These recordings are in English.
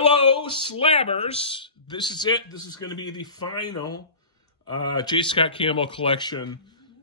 Hello, slabbers. This is it. This is going to be the final J. Scott Campbell collection.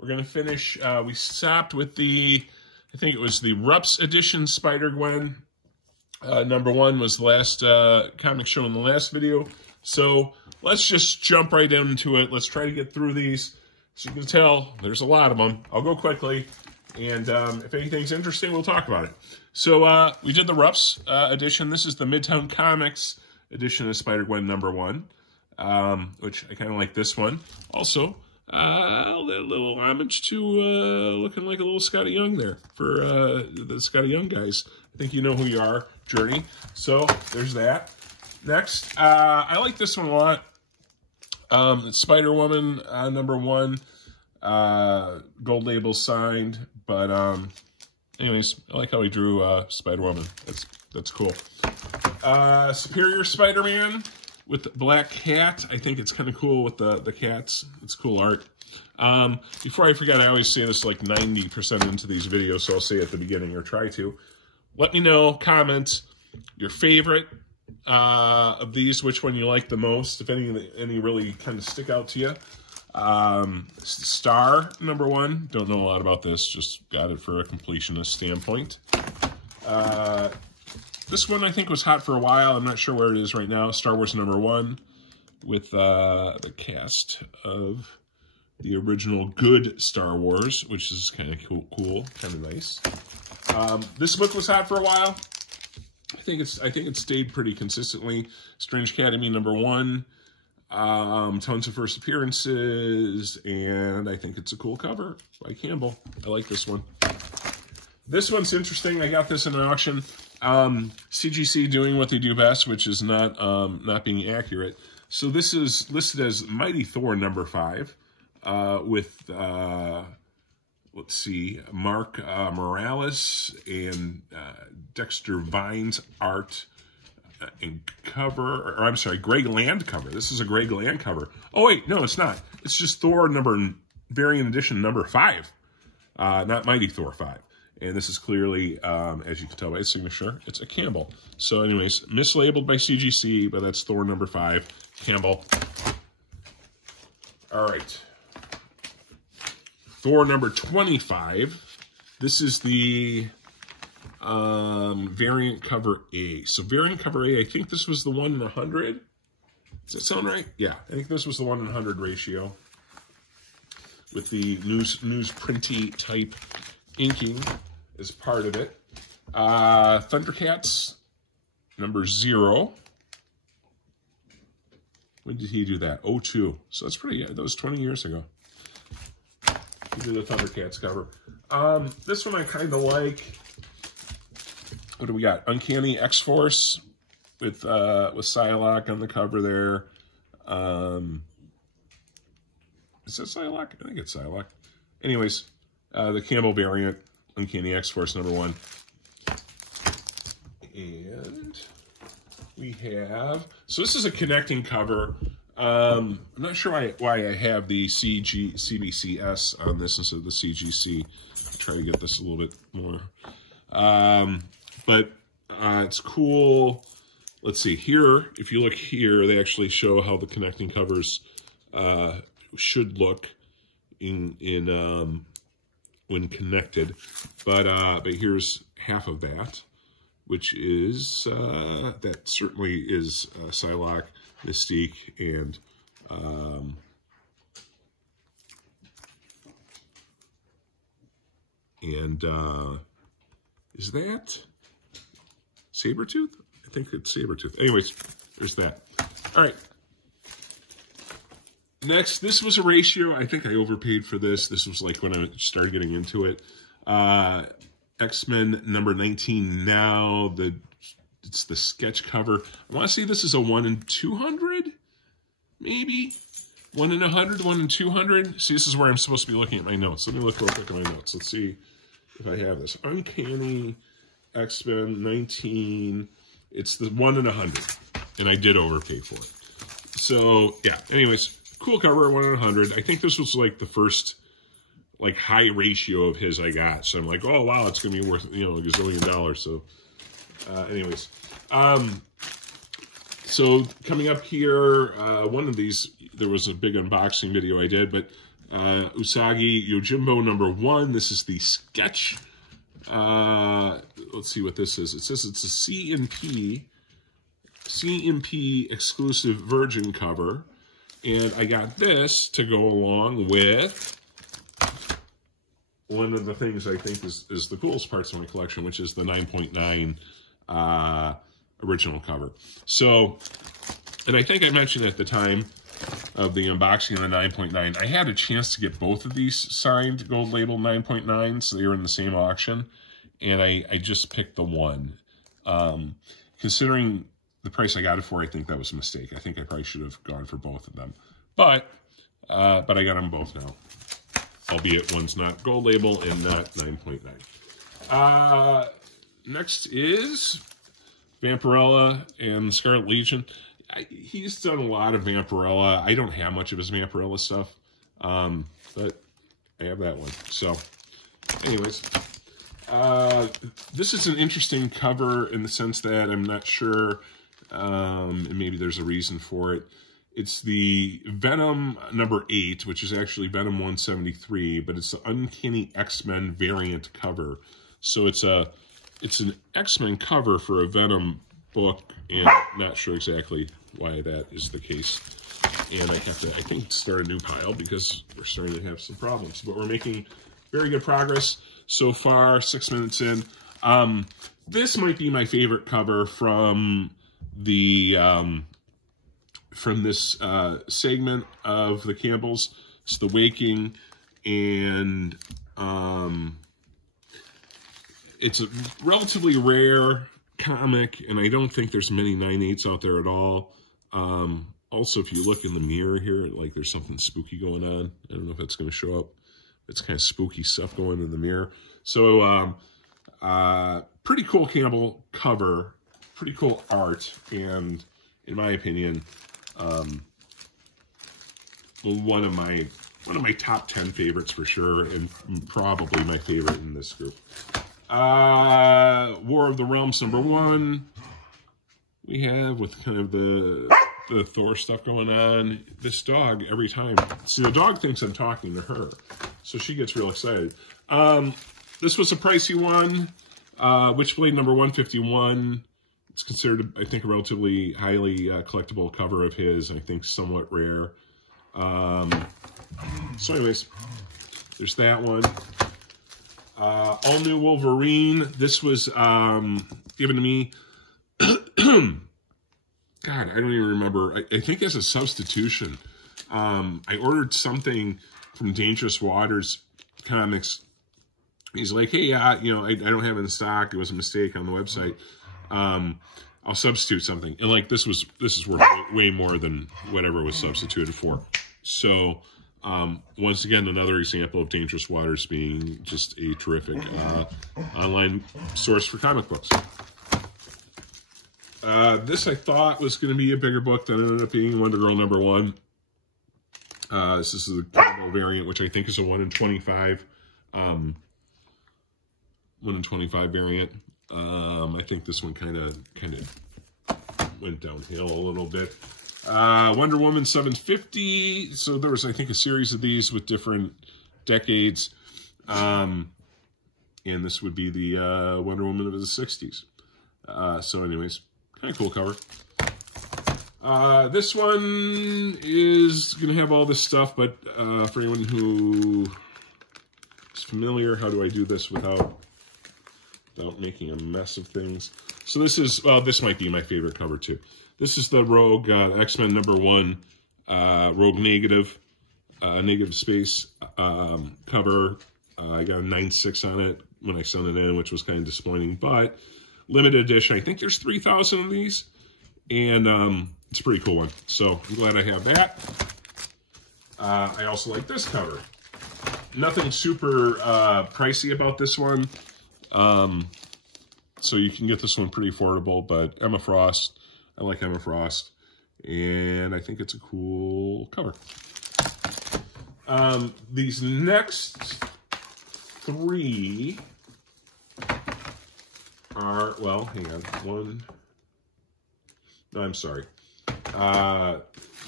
We're going to finish. We stopped with the, I think it was the Rups edition Spider-Gwen. Number one was the last comic show in the last video. So let's just jump right into it. Let's try to get through these. As you can tell, there's a lot of them. I'll go quickly. And if anything's interesting, we'll talk about it. So we did the Rups edition. This is the Midtown Comics edition of Spider-Gwen number one, which I kind of like this one. Also, a little homage to looking like a little Scotty Young there for the Scotty Young guys. I think you know who you are, Journey. So there's that. Next, I like this one a lot. It's Spider-Woman number one. Gold label signed, but anyways, I like how he drew Spider-Woman. That's cool. Superior Spider-Man with the black cat. I think it's kind of cool with the cats. It's cool art. Before I forget, I always say this like 90% into these videos, so I'll say it at the beginning, or try to. Let me know, comment your favorite of these, which one you like the most, if any really kind of stick out to you. Star number one, don't know a lot about this, just got it for a completionist standpoint. This one I think was hot for a while. I'm not sure where it is right now. Star Wars number one with the cast of the original good Star Wars, which is kind of cool, kind of nice. This book was hot for a while. I think it stayed pretty consistently. Strange Academy number one. Tons of first appearances, and I think it's a cool cover by Campbell. I like this one. This one's interesting. I got this in an auction. CGC doing what they do best, which is not being accurate. So this is listed as Mighty Thor number 5, with let's see, Mark Morales and Dexter Vine's art. And cover, or I'm sorry, Greg Land cover. This is a Greg Land cover. Oh wait, no, it's not. It's just Thor variant edition number 5, not Mighty Thor 5. And this is clearly, as you can tell by his signature, it's a Campbell. So anyways, mislabeled by CGC, but that's Thor number 5, Campbell. All right. Thor number 25. This is the variant cover A. So variant cover A, I think this was the 1 in 100. Does that sound right? Yeah, I think this was the 1 in 100 ratio with the newsprinty type inking as part of it. Thundercats number 0. When did he do that? 02. So that's pretty, yeah, that was 20 years ago. He did the Thundercats cover. This one I kind of like. What do we got? Uncanny X-Force with Psylocke on the cover there. Is that Psylocke? I think it's Psylocke. Anyways, the Campbell variant, Uncanny X-Force number 1. And we have, so this is a connecting cover. I'm not sure why I have the CBCS on this instead of the CGC. I'll try to get this a little bit more. But it's cool. Let's see here. If you look here, they actually show how the connecting covers should look in when connected. But here's half of that, which is that certainly is Psylocke, Mystique, and is that Sabretooth? I think it's Sabretooth. Anyways, there's that. All right. Next, this was a ratio. I think I overpaid for this. This was like when I started getting into it. X-Men number 19 now. It's the sketch cover. I want to say this is a 1 in 200, maybe? 1 in 100, 1 in 200. See, this is where I'm supposed to be looking at my notes. Let me look real quick at my notes. Let's see if I have this. Uncanny X-Men 19. It's the 1 in 100, and I did overpay for it. So yeah. Anyways, cool cover, 1 in 100. I think this was like the first like high ratio of his I got. So I'm like, oh wow, it's gonna be worth, you know, $1 gazillion. So anyways, So coming up here, one of these, there was a big unboxing video I did, but Usagi Yojimbo #1. This is the sketch. Let's see what this is. It says it's a CMP exclusive Virgin cover. And I got this to go along with one of the things I think is the coolest parts of my collection, which is the 9.9 original cover. So, and I think I mentioned at the time of the unboxing of the 9.9, I had a chance to get both of these signed gold label 9.9, so they were in the same auction, and I just picked the one. Considering the price I got it for, I think that was a mistake. I think I probably should have gone for both of them. But I got them both now, albeit one's not gold label and not 9.9. Next is Vampirella and Scarlet Legion. He's done a lot of Vampirella. I don't have much of his Vampirella stuff, but I have that one. So, anyways, this is an interesting cover in the sense that I'm not sure, and maybe there's a reason for it. It's the Venom #8, which is actually Venom 173, but it's the Uncanny X-Men variant cover. So it's an X-Men cover for a Venom book, and I'm not sure exactly why that is the case. And I have to, I think, start a new pile because we're starting to have some problems. But we're making very good progress so far, 6 minutes in. This might be my favorite cover from the from this segment of the Campbells. It's The Waking, and it's a relatively rare comic, and I don't think there's many 9/8s out there at all. Also, if you look in the mirror here, like there's something spooky going on. I don't know if that's going to show up. It's kind of spooky stuff going in the mirror. So, pretty cool Campbell cover, pretty cool art, and in my opinion, one of my top 10 favorites for sure, and probably my favorite in this group. War of the Realms #1. We have with kind of the Thor stuff going on. This dog, every time. See, the dog thinks I'm talking to her, so she gets real excited. This was a pricey one. Witchblade #151. It's considered, I think, a relatively highly collectible cover of his. I think somewhat rare. So anyways, there's that one. All New Wolverine. This was given to me. God, I don't even remember. I think as a substitution. I ordered something from Dangerous Waters Comics. He's like, hey, you know, I don't have it in stock. It was a mistake on the website. I'll substitute something. And like this is worth way more than whatever was substituted for. So once again, another example of Dangerous Waters being just a terrific online source for comic books. This I thought was going to be a bigger book than it ended up being. Wonder Girl #1. This is the Campbell variant, which I think is a 1 in 25. 1 in 25 variant. I think this one kind of went downhill a little bit. Wonder Woman 750. So there was, I think, a series of these with different decades. And this would be the Wonder Woman of the 60s. So anyways, kind of cool cover. This one is going to have all this stuff, but for anyone who is familiar, how do I do this without making a mess of things? So this is, well, this might be my favorite cover too. This is the Rogue X-Men #1, Rogue Negative Space cover. I got a 9.6 on it when I sent it in, which was kind of disappointing, but limited edition. I think there's 3,000 of these, and it's a pretty cool one. So I'm glad I have that. I also like this cover. Nothing super pricey about this one. So you can get this one pretty affordable, but Emma Frost, I like Emma Frost, and I think it's a cool cover. These next three are, well, hang on, 1, No, I'm sorry.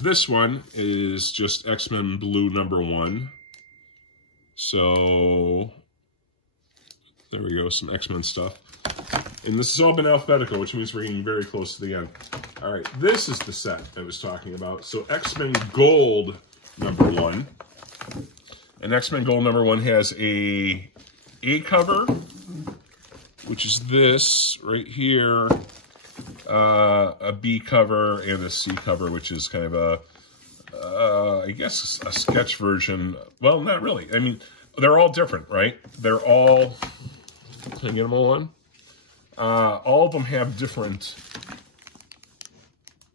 This one is just X-Men Blue #1. So there we go, some X-Men stuff. And this has all been alphabetical, which means we're getting very close to the end. All right, this is the set I was talking about. So X-Men Gold #1. And X-Men Gold #1 has a cover, which is this right here, a B cover, and a C cover, which is kind of a, I guess, a sketch version. Well, not really. I mean, they're all different, right? They're all, can I get them all on? All of them have different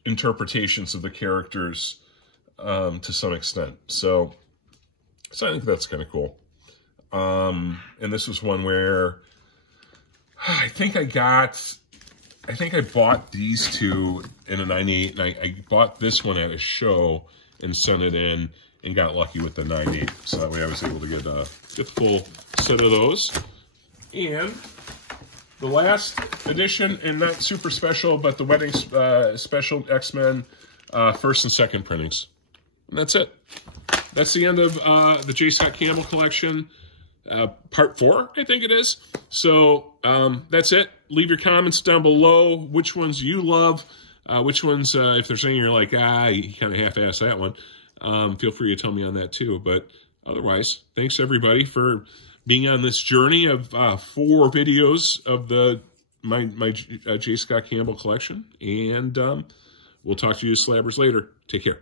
interpretations of the characters to some extent. So I think that's kind of cool. And this was one where I think I bought these two in a 98, and I bought this one at a show and sent it in and got lucky with the 98. So that way I was able to get the full set of those. And the last edition, and not super special, but the wedding special X-Men first and second printings. And that's it. That's the end of the J. Scott Campbell collection. Part 4, I think it is. So that's it. Leave your comments down below. Which ones you love. Which ones, if there's anything you're like, you kind of half-assed that one. Feel free to tell me on that too. But otherwise, thanks everybody for being on this journey of 4 videos of my J. Scott Campbell collection. And we'll talk to you slabbers later. Take care.